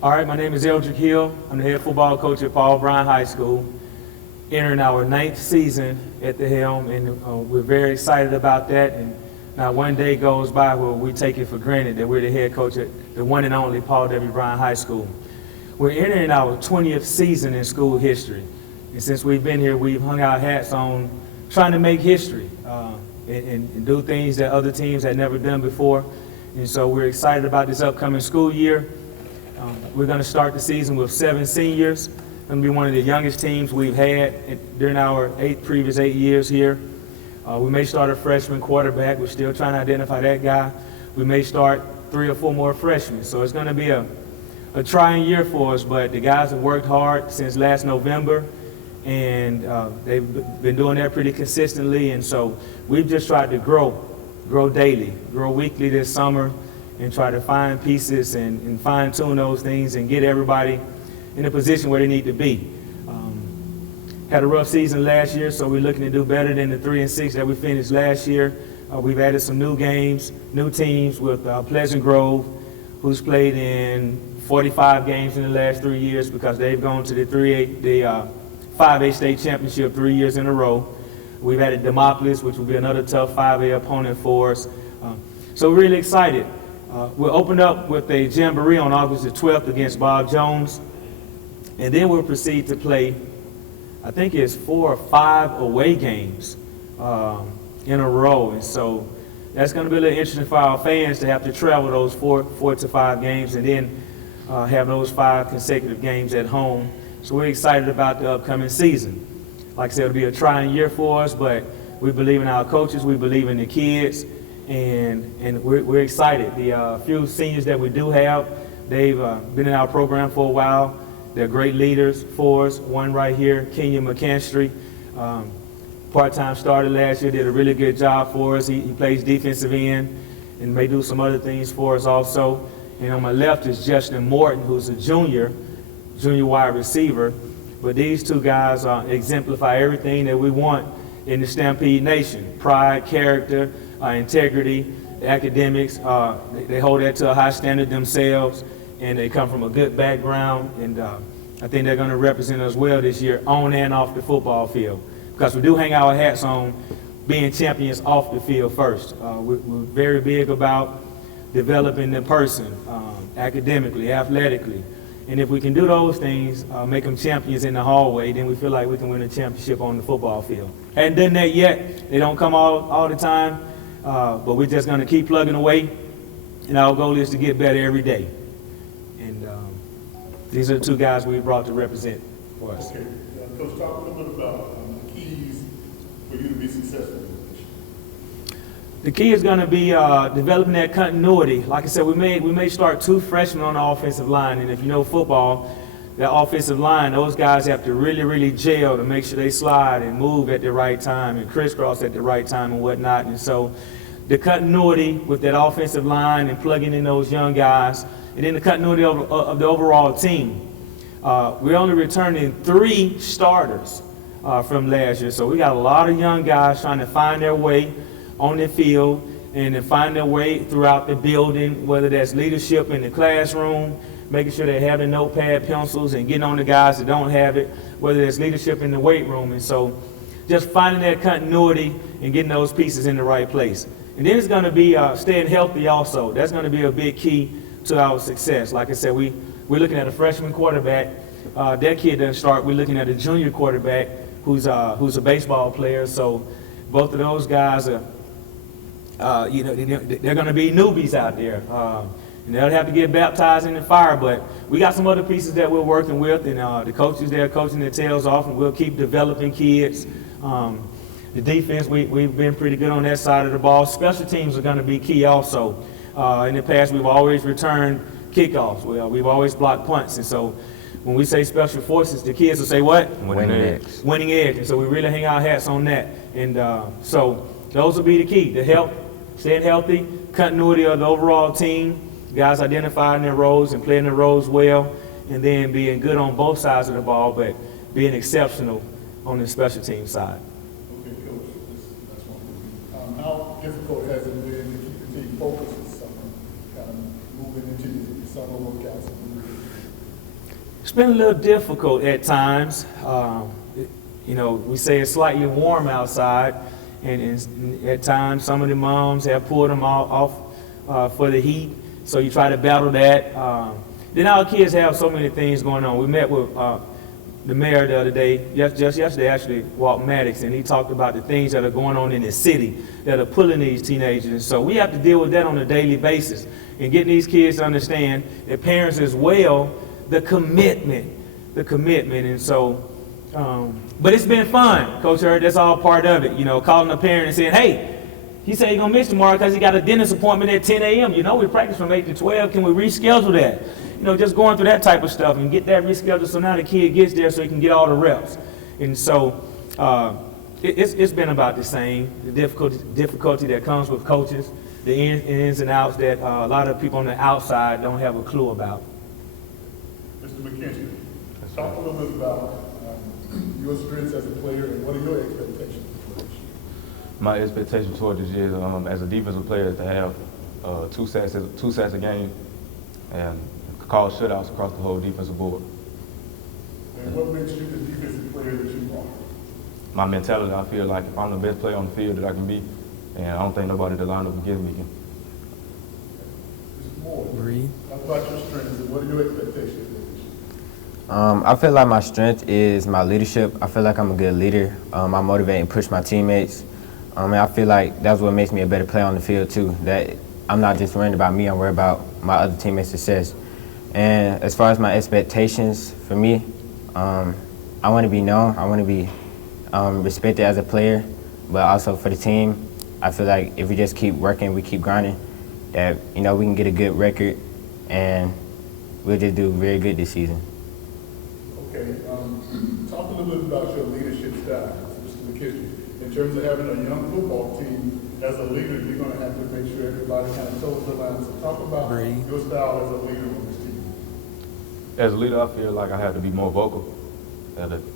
All right, my name is Eldrick Hill. I'm the head football coach at Bryant High School, entering our 9th season at the helm, and we're very excited about that. And not one day goes by where we take it for granted that we're the head coach at the one and only Bryant High School. We're entering our 20th season in school history, and since we've been here, we've hung our hats on trying to make history and do things that other teams had never done before. And so we're excited about this upcoming school year. We're going to start the season with 7 seniors. Going to be one of the youngest teams we've had during our previous 8 years here. We may start a freshman quarterback. We're still trying to identify that guy. We may start 3 or 4 more freshmen. So it's going to be a trying year for us, but the guys have worked hard since last November, and they've been doing that pretty consistently. And so we've just tried to grow daily, grow weekly this summer, and try to find pieces and fine-tune those things and get everybody in a position where they need to be. Had a rough season last year, so we're looking to do better than the 3-6 that we finished last year. We've added some new games, new teams with Pleasant Grove, who's played in 45 games in the last 3 years because they've gone to the 5A state championship 3 years in a row. We've added Demopolis, which will be another tough 5A opponent for us. So we're really excited. We'll open up with a jamboree on August the 12th against Bob Jones, and then we'll proceed to play, I think it's 4 or 5 away games in a row. And so that's going to be a little interesting for our fans to have to travel those 4 to 5 games and then have those 5 consecutive games at home. So we're excited about the upcoming season. Like I said, it'll be a trying year for us, but we believe in our coaches, we believe in the kids, and we're excited. The few seniors that we do have, they've been in our program for a while. They're great leaders for us. One right here, Kenyon McKinstry, part-time starter last year, did a really good job for us. He plays defensive end and may do some other things for us also. And on my left is Justin Morton, who's a junior wide receiver. But these 2 guys exemplify everything that we want in the Stampede Nation: pride, character, integrity, academics. They hold that to a high standard themselves, and they come from a good background. And I think they're going to represent us well this year on and off the football field, because we do hang our hats on being champions off the field first. We're very big about developing the person academically, athletically. And if we can do those things, make them champions in the hallway, then we feel like we can win a championship on the football field. Hadn't done that yet. They don't come all the time, but we're just going to keep plugging away, and our goal is to get better every day. And these are the 2 guys we brought to represent for us. Okay. Coach, talk a little bit about the keys for you to be successful. The key is going to be developing that continuity. Like I said, we may start 2 freshmen on the offensive line, and if you know football, that offensive line, those guys have to really, really gel to make sure they slide and move at the right time and crisscross at the right time and whatnot. And so the continuity with that offensive line and plugging in those young guys, and then the continuity of the overall team. We're only returning 3 starters from last year, so we got a lot of young guys trying to find their way on the field and then find their way throughout the building, whether that's leadership in the classroom, making sure they have the notepad, pencils, and getting on the guys that don't have it, whether that's leadership in the weight room. And so just finding that continuity and getting those pieces in the right place. And then it's going to be staying healthy also. That's going to be a big key to our success. Like I said, we're looking at a freshman quarterback. That kid doesn't start. We're looking at a junior quarterback who's a baseball player. So both of those guys are, they're going to be newbies out there. And they'll have to get baptized in the fire, but we got some other pieces that we're working with, and the coaches there coaching their tails off, and we'll keep developing kids. The defense, we've been pretty good on that side of the ball. Special teams are going to be key also. In the past, we've always returned kickoffs. We've always blocked punts, and so when we say special forces, the kids will say what? Winning edge. Winning edge, and so we really hang our hats on that. And so those will be the key: the health, staying healthy, continuity of the overall team, guys identifying their roles and playing their roles well, and then being good on both sides of the ball, but being exceptional on the special team side. Okay, Coach, that's one thing. How difficult has it been to keep the team focused this summer, kind of moving into your summer workouts? It's been a little difficult at times. We say it's slightly warm outside, and at times some of the moms have pulled them off for the heat. So you try to battle that. Then our kids have so many things going on. We met with the mayor the other day, just yesterday actually, Walt Maddox, and he talked about the things that are going on in the city that are pulling these teenagers. So we have to deal with that on a daily basis and getting these kids to understand, their parents as well, the commitment. And so, but it's been fun, Coach Hurd, that's all part of it. Calling a parent and saying, hey, he said he's gonna miss tomorrow because he got a dentist appointment at 10 a.m. We practice from 8 to 12, can we reschedule that? Just going through that type of stuff and get that rescheduled so now the kid gets there so he can get all the reps. And so it's been about the same, the difficulty that comes with coaches, the ins and outs that a lot of people on the outside don't have a clue about. Mr. McKinstry, talk a little bit about your experience as a player and what are your expectations for this year? My expectation toward this year as a defensive player is to have two sacks a game and call shutouts across the whole defensive board. And what makes you the defensive player that you are? My mentality, I feel like if I'm the best player on the field that I can be, and I don't think nobody that lined up against me can. Mr. Moore, talk about your strengths and what are your expectations for this year? I feel like my strength is my leadership. I feel like I'm a good leader. I motivate and push my teammates. And I feel like that's what makes me a better player on the field too, that I'm not just worried about me, I'm worried about my other teammates' success. And as far as my expectations for me, I want to be known, I want to be respected as a player, but also for the team, I feel like if we just keep working, we keep grinding, that we can get a good record and we'll just do very good this season. Okay, talk a little bit about your leadership style, Mr. McKinstry. In terms of having a young football team, as a leader, you're going to have to make sure everybody kind of toes the line. So talk about your style as a leader on this team. As a leader, I feel like I have to be more vocal.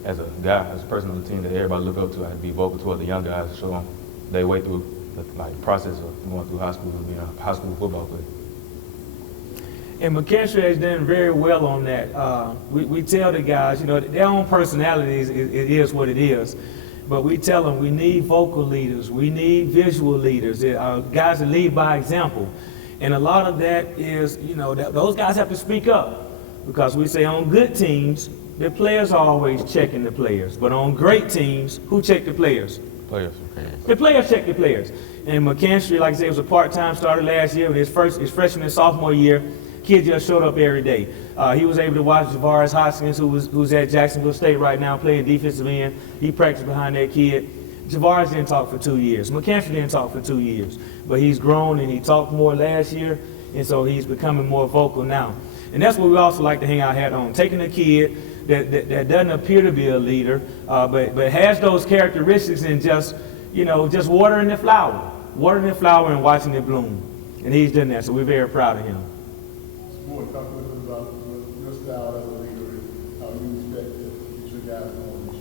As a guy, as a person on the team that everybody look up to, I have to be vocal toward the young guys to show them their way through the process of going through high school and being a high school football player. And McKinstry has done very well on that. We tell the guys, their own personalities, it is what it is. But we tell them we need vocal leaders, we need visual leaders, guys that lead by example. And a lot of that is, those guys have to speak up. Because we say on good teams, the players are always checking the players. But on great teams, who check the players? Players. The players check the players. And McKinstry, like I said, was a part-time starter last year. His freshman and sophomore year, kid just showed up every day. He was able to watch Javaris Hoskins, who's at Jacksonville State right now, playing defensive end. He practiced behind that kid. Javaris didn't talk for 2 years. McKinstry didn't talk for 2 years. But he's grown and he talked more last year, and so he's becoming more vocal now. And that's what we also like to hang our hat on, taking a kid that doesn't appear to be a leader, but has those characteristics and just watering the flower and watching it bloom. And he's done that, so we're very proud of him. Mr. Moore, talk a little bit about your style as a leader and how you expect to get your guys going this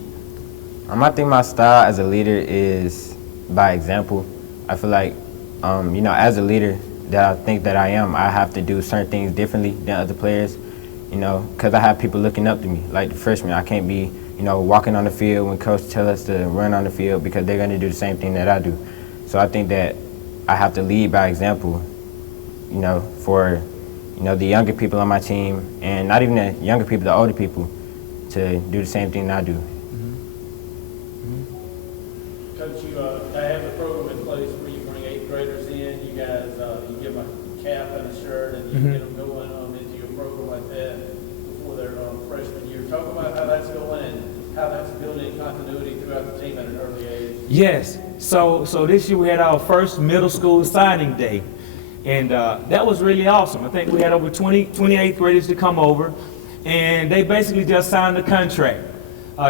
year. I think my style as a leader is by example. I feel like, as a leader that I think that I am, I have to do certain things differently than other players, because I have people looking up to me. Like the freshmen, I can't be, walking on the field when coach tells us to run on the field because they're going to do the same thing that I do. So I think that I have to lead by example, for, the younger people on my team, and not even the younger people, the older people, to do the same thing that I do. Coach, you have a program in place where you bring 8th graders in. You guys, you give them a cap and a shirt, and you get them going into your program like that before their freshman year. Talk about how that's going and how that's building continuity throughout the team at an early age. Yes. So this year we had our first middle school signing day. And that was really awesome. I think we had over 28th graders to come over, and they basically just signed the contract.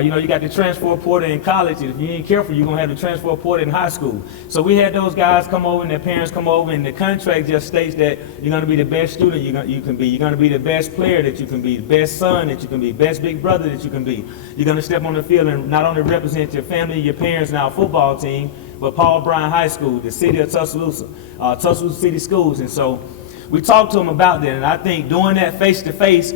You got the transfer portal in college, and if you ain't careful, you're going to have the transfer portal in high school. So we had those guys come over and their parents come over, and the contract just states that you're going to be the best student you can be. You're going to be the best player that you can be, the best son that you can be, best big brother that you can be. You're going to step on the field and not only represent your family, your parents, and our football team, but Bryant High School, the city of Tuscaloosa, Tuscaloosa City Schools. And so we talked to them about that, and I think doing that face-to-face,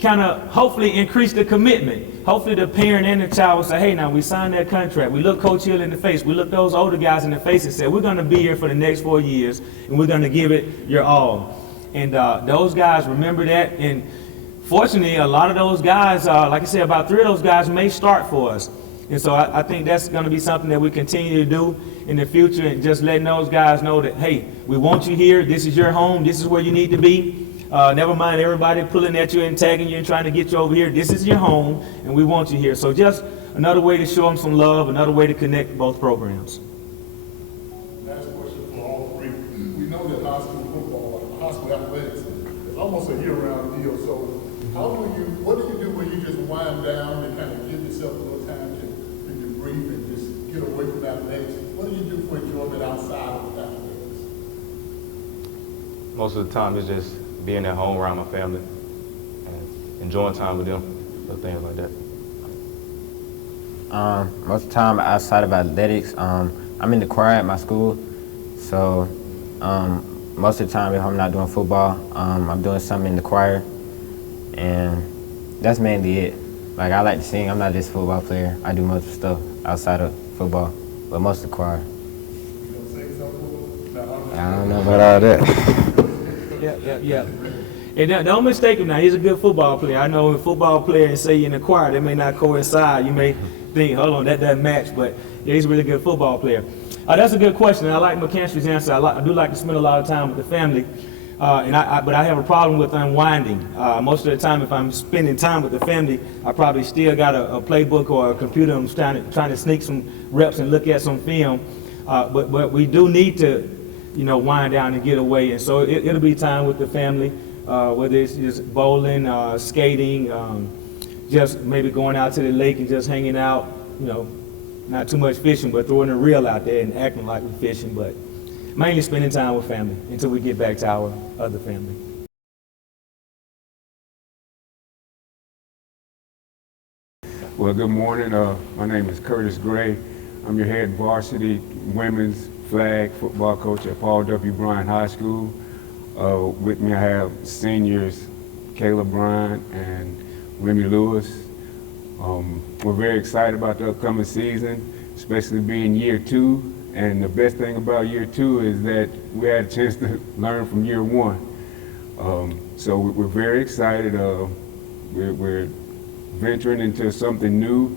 kind of hopefully increase the commitment. Hopefully the parent and the child will say, hey, now we signed that contract. We look Coach Hill in the face. We look those older guys in the face and say, we're going to be here for the next 4 years, and we're going to give it your all. And those guys remember that. And fortunately, a lot of those guys, like I said, about 3 of those guys may start for us. And so I think that's going to be something that we continue to do in the future, and just letting those guys know that, hey, we want you here. This is your home. This is where you need to be. Never mind everybody pulling at you and tagging you and trying to get you over here. This is your home, and we want you here. So just another way to show them some love, another way to connect both programs. Last question for all three. We know that high school football, high school athletics, is almost a year-round deal. So what do you do when you just wind down and kind of give yourself a little time to debrief and just get away from athletics? What do you do for enjoyment outside of athletics? Most of the time it's just being at home around my family and enjoying time with them, or things like that. Most of the time outside of athletics, I'm in the choir at my school. So most of the time if I'm not doing football, I'm doing something in the choir. And that's mainly it. Like, I like to sing. I'm not just a football player. I do most of the stuff outside of football, but most of the choir. You know, say something? No, I don't know about all that. Yeah. And don't mistake him now. He's a good football player. I know a football player and say you're in the choir, they may not coincide. You may think, hold on, that doesn't match. But yeah, he's a really good football player. That's a good question. I like McKinstry's answer. I do like to spend a lot of time with the family. But I have a problem with unwinding. Most of the time, if I'm spending time with the family, I probably still got a playbook or a computer. I'm trying to sneak some reps and look at some film. But we do need to, wind down and get away. And so it'll be time with the family, whether it's just bowling, skating, just maybe going out to the lake and just hanging out. Not too much fishing, but throwing a reel out there and acting like we're fishing. But mainly spending time with family until we get back to our other family. Well, good morning. My name is Curtis Gray. I'm your head varsity women's flag football coach at Paul W. Bryant High School. With me I have seniors Caleb Bryan and Remy Lewis. We're very excited about the upcoming season, especially being year 2. And the best thing about year 2 is that we had a chance to learn from year 1. So we're very excited. We're venturing into something new,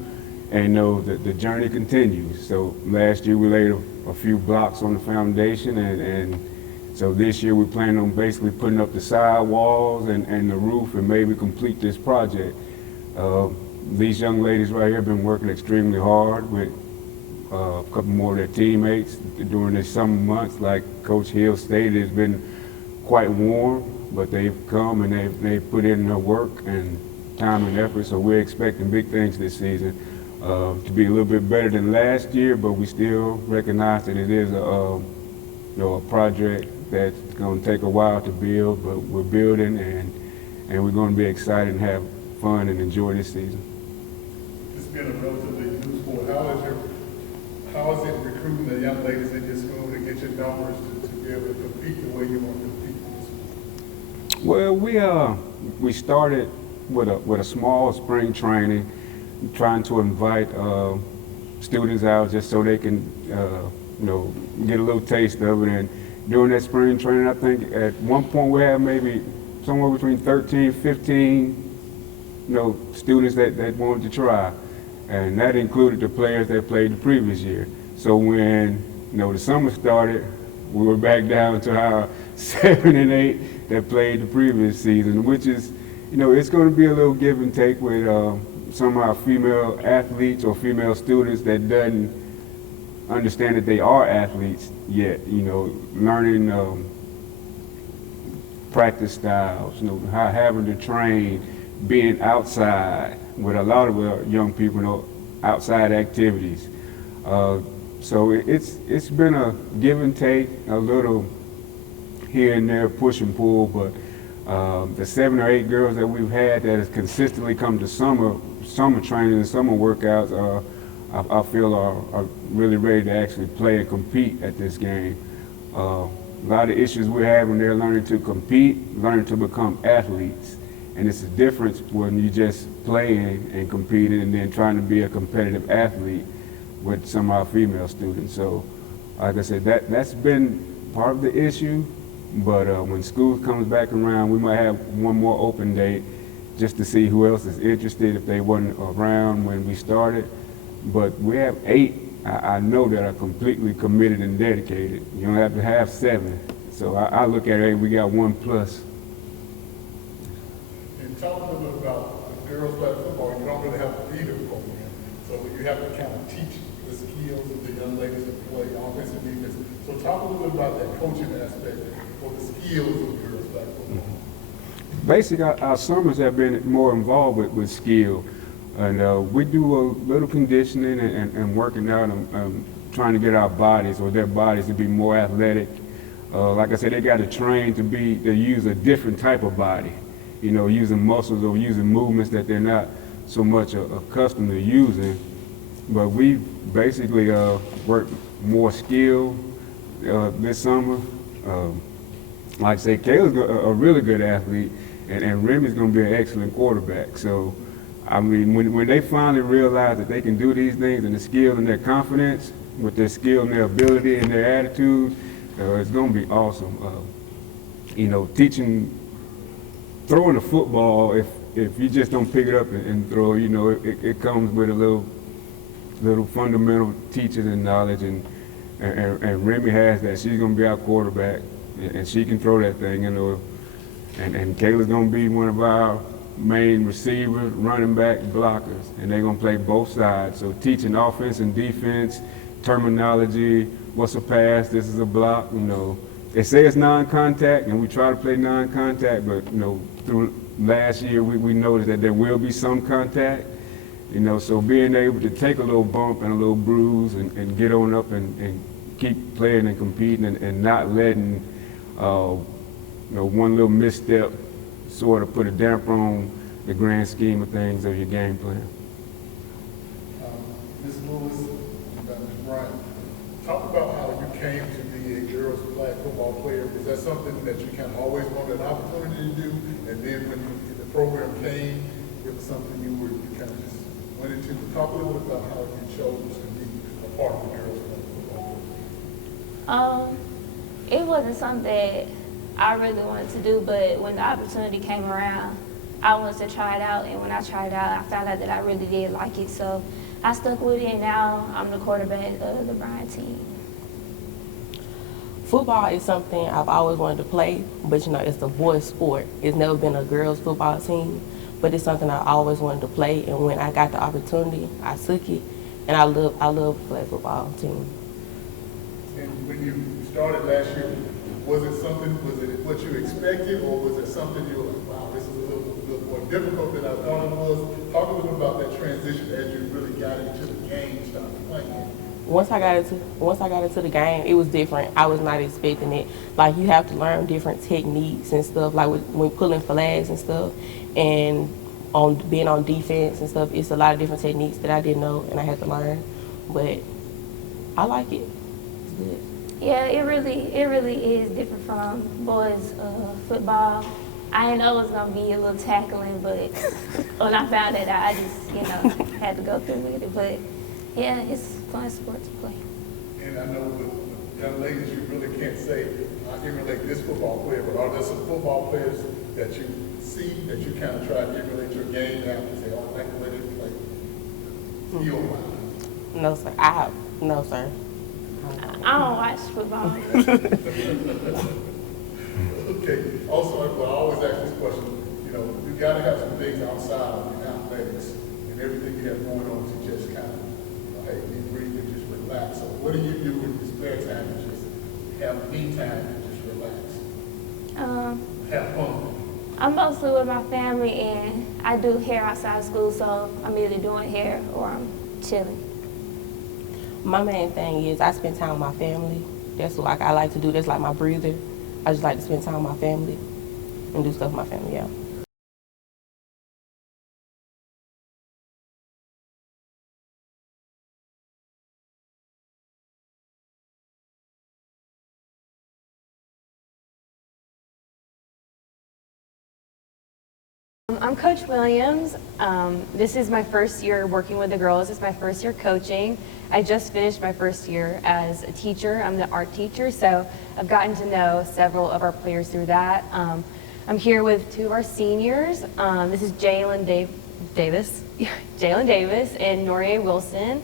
and know that the journey continues. So last year we laid a few blocks on the foundation, and so this year we plan on basically putting up the side walls and the roof and maybe complete this project. These young ladies right here have been working extremely hard with a couple more of their teammates during the summer months. Like Coach Hill stated, it's been quite warm, but they've come and they've put in their work and time and effort. So we're expecting big things this season, to be a little bit better than last year, but we still recognize that it is a project that's going to take a while to build, but we're building, and we're going to be excited and have fun and enjoy this season. It's been a relatively new sport. How is it recruiting the young ladies in your school to get your numbers to be able to compete the way you want to compete in this sport? Well, we started with a small spring training, trying to invite students out just so they can get a little taste of it. And during that spring training, I think at one point we had maybe somewhere between 13, 15 students that wanted to try. And that included the players that played the previous year. So when the summer started, we were back down to our 7 and 8 that played the previous season, which is, it's going to be a little give and take with some of our female athletes or female students that doesn't understand that they are athletes yet. Learning practice styles, how having to train, being outside with a lot of young people, outside activities. So it's been a give and take, a little here and there, push and pull, but the 7 or 8 girls that we've had that has consistently come to summer training and summer workouts, I feel are really ready to actually play and compete at this game. A lot of issues we're having, they're learning to compete, learning to become athletes. And it's a difference when you just playing and competing and then trying to be a competitive athlete with some of our female students. So, like I said, that's been part of the issue. But when school comes back around, we might have one more open date just to see who else is interested if they weren't around when we started. But we have 8, I know, that are completely committed and dedicated. You don't have to have 7. So I look at it, hey, we got 1 plus. And talk a little bit about the girls' flag football. You don't really have to be the program, so you have to kind of teach the skills of the young ladies that play offense and defense. So talk a little bit about that coaching aspect or the skills of girls' flag football. Basically, our summers have been more involved with skill. And we do a little conditioning and working out and trying to get our bodies or their bodies to be more athletic. Like I said, they got to train to use a different type of body, you know, using muscles or using movements that they're not so much accustomed to using. But we basically worked more skill this summer. Like I say, Kayla's a really good athlete, and Remy's going to be an excellent quarterback. So, I mean, when they finally realize that they can do these things and the skill and their confidence with their skill and their ability and their attitude, it's going to be awesome. You know, throwing a football, if you just don't pick it up and throw, you know, it comes with a little fundamental teaching and knowledge, and Remy has that. She's going to be our quarterback, and she can throw that thing, you know. And Kayla's going to be one of our main receivers, running back, blockers, and they're going to play both sides. So teaching offense and defense, terminology, what's a pass, this is a block, you know. They say it's non-contact, and we try to play non-contact, but, you know, through last year we noticed that there will be some contact, you know, so being able to take a little bump and a little bruise and get on up and keep playing and competing and not letting, you know, one little misstep sort of put a damper on the grand scheme of things of your game plan. Ms. Lewis and Ms. Bryant, talk about how you came to be a girls' flag football player. Was that something that you kind of always wanted an opportunity to do, and then when the program came, it was something you kind of just went into? Talk a little bit about how you chose to be a part of the girls' flag football. It wasn't something that I really wanted to do, but when the opportunity came around, I wanted to try it out, and when I tried it out, I found out that I really did like it, so I stuck with it, and now I'm the quarterback of the Bryan team. Football is something I've always wanted to play, but you know, it's a boys' sport. It's never been a girls' football team, but it's something I always wanted to play, and when I got the opportunity, I took it, and I love to play football team. And when you started last year, was it what you expected, or was it something you were like, wow, this is a little more difficult than I thought it was? Talk a little bit about that transition as you really got into the game and started playing. Once I got into the game, it was different. I was not expecting it. Like, you have to learn different techniques and stuff, like when pulling flags and stuff, and being on defense and stuff. It's a lot of different techniques that I didn't know and I had to learn. But I like it. It's good. Yeah, it really is different from boys football. I didn't know it was gonna be a little tackling, but when I found it out, I just, you know, had to go through with it. But yeah, it's a fun sport to play. And I know with young ladies, you really can't say, I can emulate this football player, but are there some football players that you see that you kind of try to emulate your game now and say, oh, I can let it play skill-wise? No, sir. No, sir. I don't watch football. Okay. Also, I always ask this question. You know, you got to have some things outside of the athletics and everything you have going on to just kind of, you know, hey, be breathe and just relax. So, what do you do with your spare time to just have me time and just relax? Have fun. I'm mostly with my family, and I do hair outside of school, so I'm either doing hair or I'm chilling. My main thing is I spend time with my family. That's what I like to do. That's like my breather. I just like to spend time with my family and do stuff with my family, yeah. I'm Coach Williams. This is my first year working with the girls. It's my first year coaching. I just finished my first year as a teacher. I'm the art teacher, so I've gotten to know several of our players through that. I'm here with two of our seniors. This is Jalen Davis, Jalen Davis and Noria Wilson.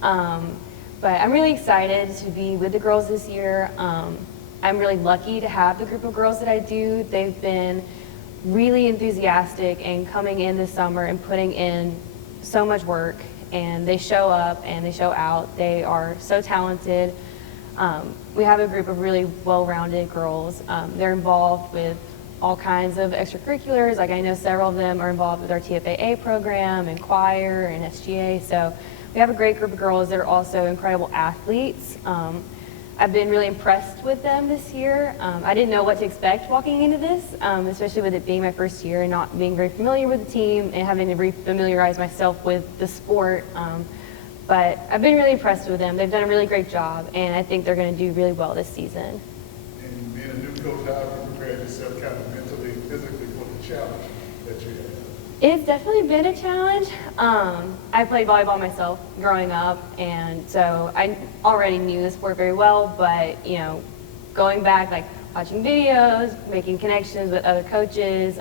But I'm really excited to be with the girls this year. I'm really lucky to have the group of girls that I do. They've been really enthusiastic and coming in this summer and putting in so much work, and they show up and they show out. They are so talented. We have a group of really well-rounded girls. They're involved with all kinds of extracurriculars. Like I know several of them are involved with our TFAA program and choir and SGA. So we have a great group of girls that are also incredible athletes. I've been really impressed with them this year. I didn't know what to expect walking into this, especially with it being my first year and not being very familiar with the team and having to re-familiarize myself with the sport. But I've been really impressed with them. They've done a really great job, and I think they're going to do really well this season. And being a new coach, how have you prepared yourself kind of mentally, physically for the challenge that you have? It's definitely been a challenge. I played volleyball myself growing up, and so I already knew the sport very well, but you know, going back, like watching videos, making connections with other coaches,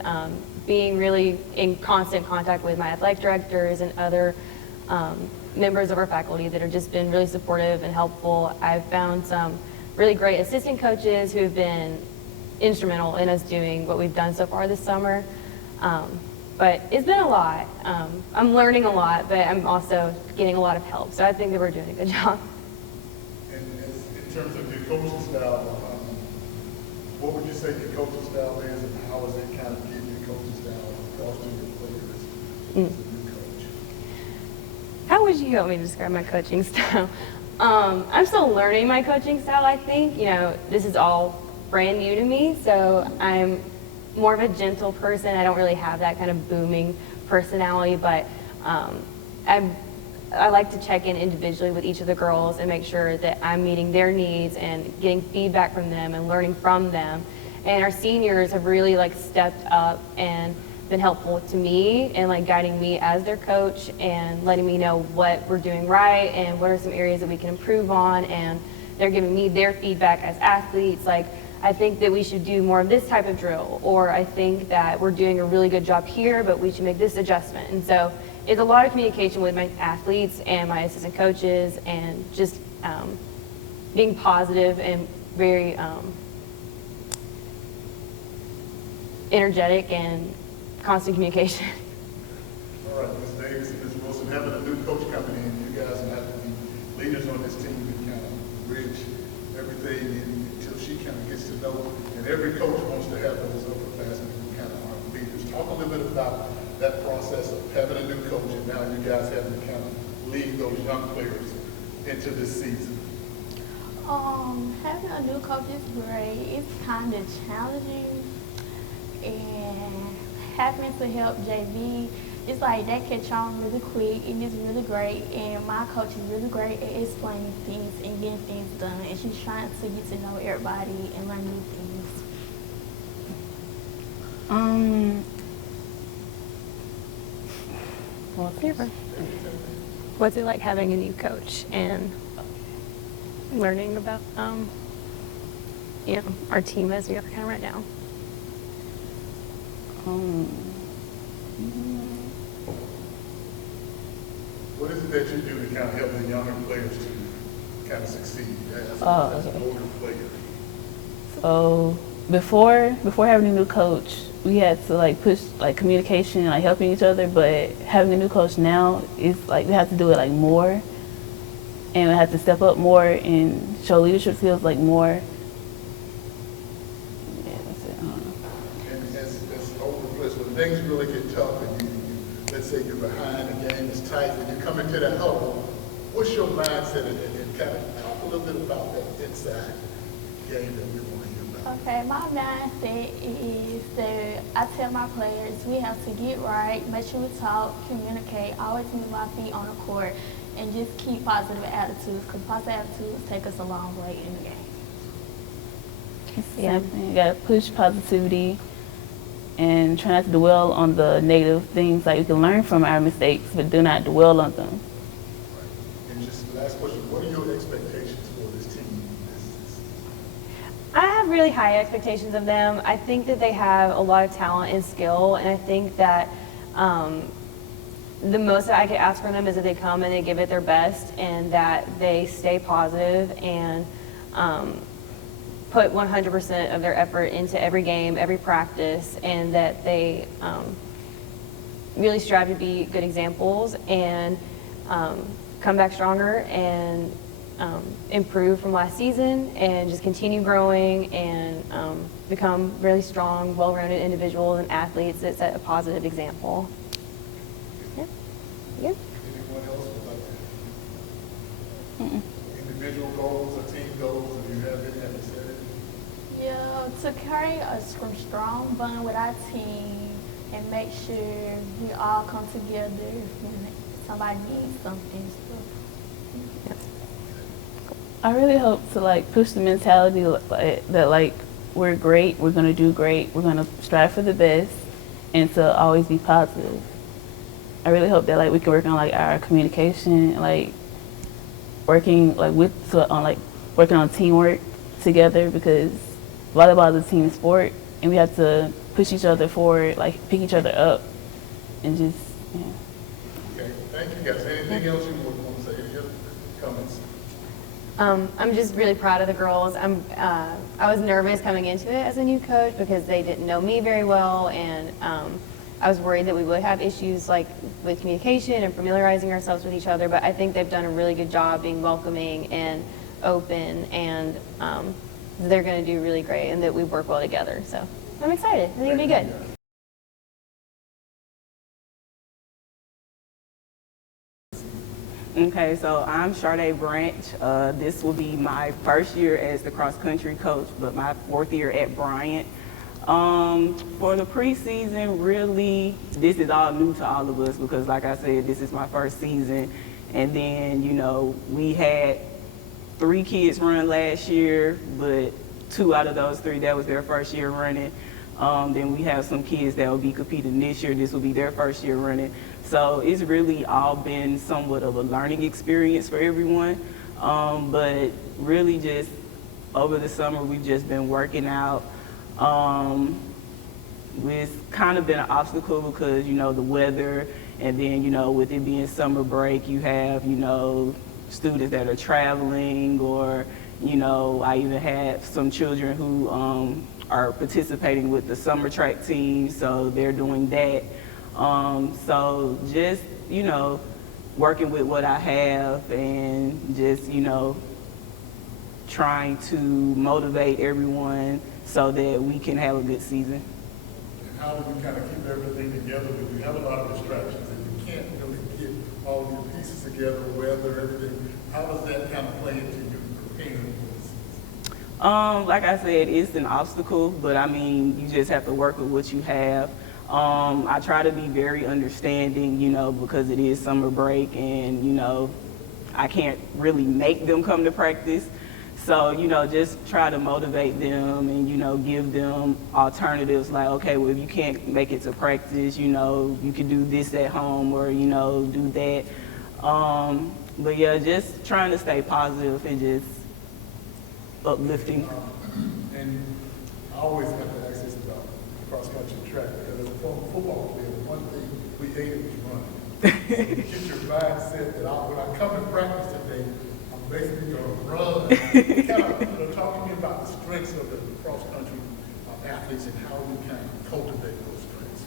being really in constant contact with my athletic directors and other members of our faculty that have just been really supportive and helpful. I've found some really great assistant coaches who have been instrumental in us doing what we've done so far this summer. But it's been a lot. I'm learning a lot, but I'm also getting a lot of help. So I think that we're doing a good job. And in terms of your coaching style, what would you say your coaching style is, and how is it kind of getting your coaching style across to your players as a new coach? How would you help me describe my coaching style? I'm still learning my coaching style, I think. You know, this is all brand new to me, so I'm more of a gentle person. I don't really have that kind of booming personality, but I like to check in individually with each of the girls and make sure that I'm meeting their needs and getting feedback from them and learning from them. And our seniors have really like stepped up and been helpful to me and like guiding me as their coach and letting me know what we're doing right and what are some areas that we can improve on, and they're giving me their feedback as athletes. Like, I think that we should do more of this type of drill, or I think that we're doing a really good job here, but we should make this adjustment. And so it's a lot of communication with my athletes and my assistant coaches, and just being positive and very energetic and constant communication. All right, Ms. Davis and Ms. Wilson, having a new coach coming in, you guys have to be leaders on this team and kind of bridge everything until she kind of gets to know, and every coach wants to have those upperclassmen who kind of are leaders. Talk a little bit about that process of having a new coach and now you guys having to kind of lead those young players into this season. Having a new coach is great. It's kind of challenging, and having to help JV, it's like that catch on really quick, and it's really great. And my coach is really great at explaining things and getting things done, and she's trying to get to know everybody and learn new things. What's it like having a new coach and learning about you know, our team as we are kind of right now? What is it that you do to kind of help the younger players to kind of succeed as an older player? So before having a new coach, we had to like push like communication, like helping each other. But having a new coach now, it's like we have to do it like more, and we have to step up more and show leadership skills like more. Yeah, that's it. I don't know. And as older players, when things really get tough and you let's say you're behind, the game is tight, and you come into that huddle, what's your mindset, and kind of talk a little bit about that inside game that we want to hear about? Okay, my mindset is that I tell my players we have to get right, make sure we talk, communicate, always move our feet on the court, and just keep positive attitudes, because positive attitudes take us a long way in the game. Yeah, you gotta push positivity and try not to dwell on the negative things. Like we can learn from our mistakes, but do not dwell on them. And just the last question, what are your expectations for this team? I have really high expectations of them. I think that they have a lot of talent and skill, and I think that the most that I could ask from them is that they come and they give it their best, and that they stay positive and put 100% of their effort into every game, every practice, and that they really strive to be good examples and come back stronger and improve from last season and just continue growing and become really strong, well-rounded individuals and athletes that set a positive example. Yeah. Yeah. Anyone else would like to? Individual goals or team goals, if you have any, have you said it? Yeah, to carry a strong bond with our team and make sure we all come together when somebody needs something. I really hope to like push the mentality that like we're great, we're gonna do great, we're gonna strive for the best, and to always be positive. I really hope that like we can work on like our communication, like working like working on teamwork together, because volleyball is a team sport and we have to push each other forward, like pick each other up, and just Okay, thank you guys. Anything else you would want to say? Any other comments? I'm just really proud of the girls. I was nervous coming into it as a new coach because they didn't know me very well, and I was worried that we would have issues like with communication and familiarizing ourselves with each other, but I think they've done a really good job being welcoming and open, and they're going to do really great, and that we work well together. So I'm excited. I think it'll be good. Okay, so I'm Sharday Branch. This will be my first year as the cross-country coach, but my 4th year at Bryant. For the preseason, really, this is all new to all of us because, like I said, this is my first season. And then, you know, we had 3 kids run last year, but 2 out of those 3, that was their first year running. Then we have some kids that will be competing this year. This will be their first year running. So it's really all been somewhat of a learning experience for everyone. But really just over the summer, we've just been working out. It's kind of been an obstacle because, you know, the weather, and then, you know, with it being summer break, you have, you know, students that are traveling, or, you know, I even have some children who are participating with the summer track team, so they're doing that. So just, you know, working with what I have and just, you know, trying to motivate everyone so that we can have a good season. And how do you kind of keep everything together? Because you have a lot of distractions and you can't really get all of your pieces together, weather, everything. How does that kind of play into you preparing for the season? Like I said, it's an obstacle, but I mean, you just have to work with what you have. I try to be very understanding, you know, because it is summer break and, you know, I can't really make them come to practice. So, you know, just try to motivate them and, you know, give them alternatives like, okay, well, if you can't make it to practice, you know, you can do this at home or, you know, do that. But yeah, just trying to stay positive and just uplifting. And I always have to ask this about cross-country track, because as a former football player, one thing we hated was running. So you get your mindset that when I come to practice today, I'm basically going to run. Kind of, you know, talk to me about the strengths of the cross-country athletes and how we kind of cultivate those strengths.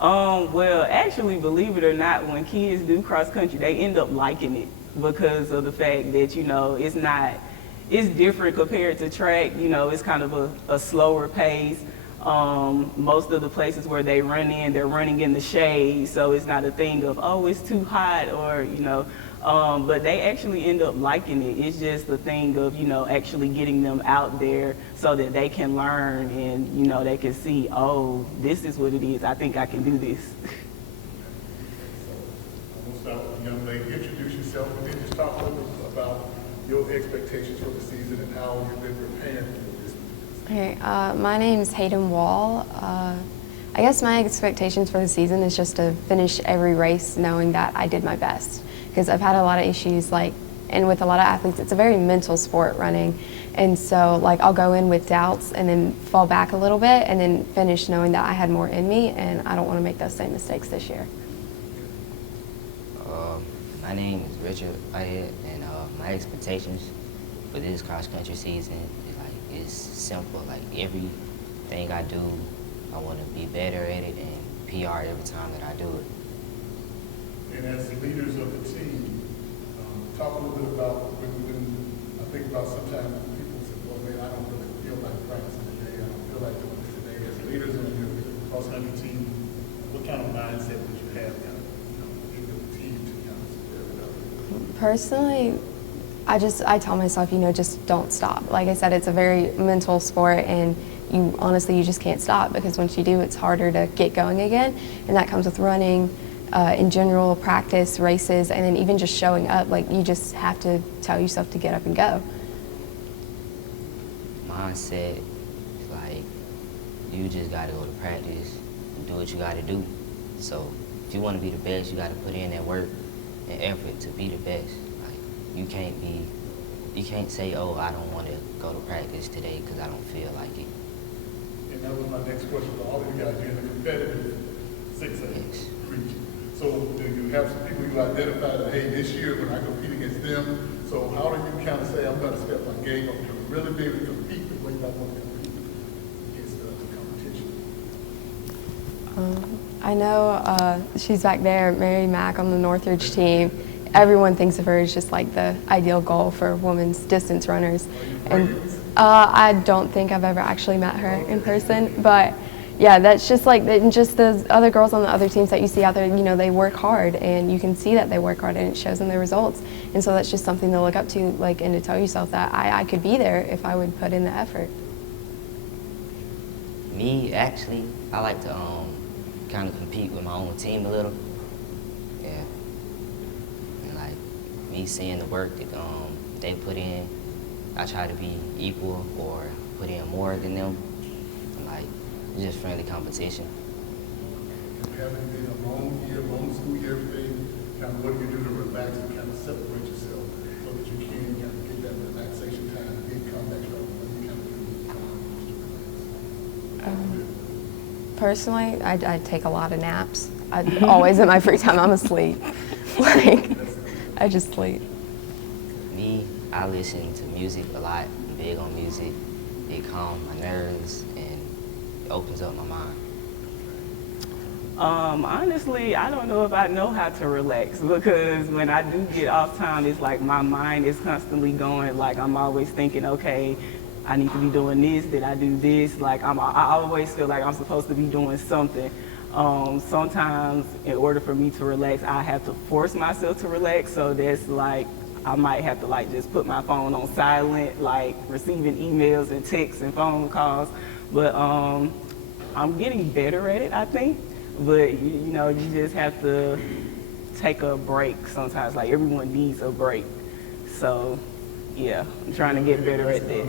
Well, actually, believe it or not, when kids do cross-country, they end up liking it because of the fact that, you know, it's different compared to track. You know, it's kind of a slower pace. Most of the places where they run in, they're running in the shade, so it's not a thing of, oh, it's too hot, or, you know, but they actually end up liking it. It's just a thing of, you know, actually getting them out there so that they can learn and, you know, they can see, oh, this is what it is. I think I can do this. I'm going to start with the young lady. Introduce yourself and then just talk a little bit about your expectations for the season and how you've been preparing for this. Okay, my name is Hayden Wall. I guess my expectations for the season is just to finish every race knowing that I did my best. Because I've had a lot of issues, and with a lot of athletes, it's a very mental sport, running. And so, I'll go in with doubts and then fall back a little bit and then finish knowing that I had more in me, and I don't want to make those same mistakes this year. My name is Richard Whitehead, and my expectations for this cross-country season is simple. Everything I do, I want to be better at it and PR every time that I do it. And as the leaders of the team, talk a little bit about when I think about sometimes when people say, well, man, I don't really feel like practicing today. I don't feel like doing this today. As leaders of your cross-country team, what kind of mindset would you have in the team to kind of spur it up? Personally, I tell myself, just don't stop. Like I said, it's a very mental sport, and you just can't stop, because once you do, it's harder to get going again. And that comes with running, in general, practice, races, and then even just showing up. You just have to tell yourself to get up and go. Mindset, you just got to go to practice and do what you got to do. So if you want to be the best, you got to put in that work and effort to be the best. You can't say, oh, I don't want to go to practice today because I don't feel like it. And that was my next question for all of you guys. You're in a competitive 6A region. So do you have some people you identify that, hey, this year when I compete against them, so how do you kind of say, I'm going to step my game up to really be able to compete the way I want to compete against the competition? I know she's back there, Mary Mack on the Northridge team. Everyone thinks of her as just the ideal goal for women's distance runners. And I don't think I've ever actually met her in person, but yeah, that's just just the other girls on the other teams that you see out there, they work hard, and you can see that they work hard, and it shows in their results. And so that's just something to look up to, and to tell yourself that I could be there if I would put in the effort. Me, actually, I like to kind of compete with my own team a little. Yeah. And me seeing the work that they put in, I try to be equal or put in more than them. Just friendly competition. Having been a long year, long school year, everything, kind of what do you do to relax and kind of separate yourself so that you can kind of get that relaxation time and then come back up when you kind of do the Personally, I take a lot of naps. Always in my free time, I'm asleep. I just sleep. Me, I listen to music a lot. I'm big on music. It calms my nerves and it opens up my mind. Honestly, I don't know if I know how to relax, because when I do get off time, it's my mind is constantly going. I'm always thinking, okay, I need to be doing this, did I do this? I always feel like I'm supposed to be doing something. Sometimes in order for me to relax, I have to force myself to relax. So that's I might have to just put my phone on silent, receiving emails and texts and phone calls. But I'm getting better at it, I think. But you just have to take a break sometimes. Everyone needs a break. So yeah, I'm trying to get better at that.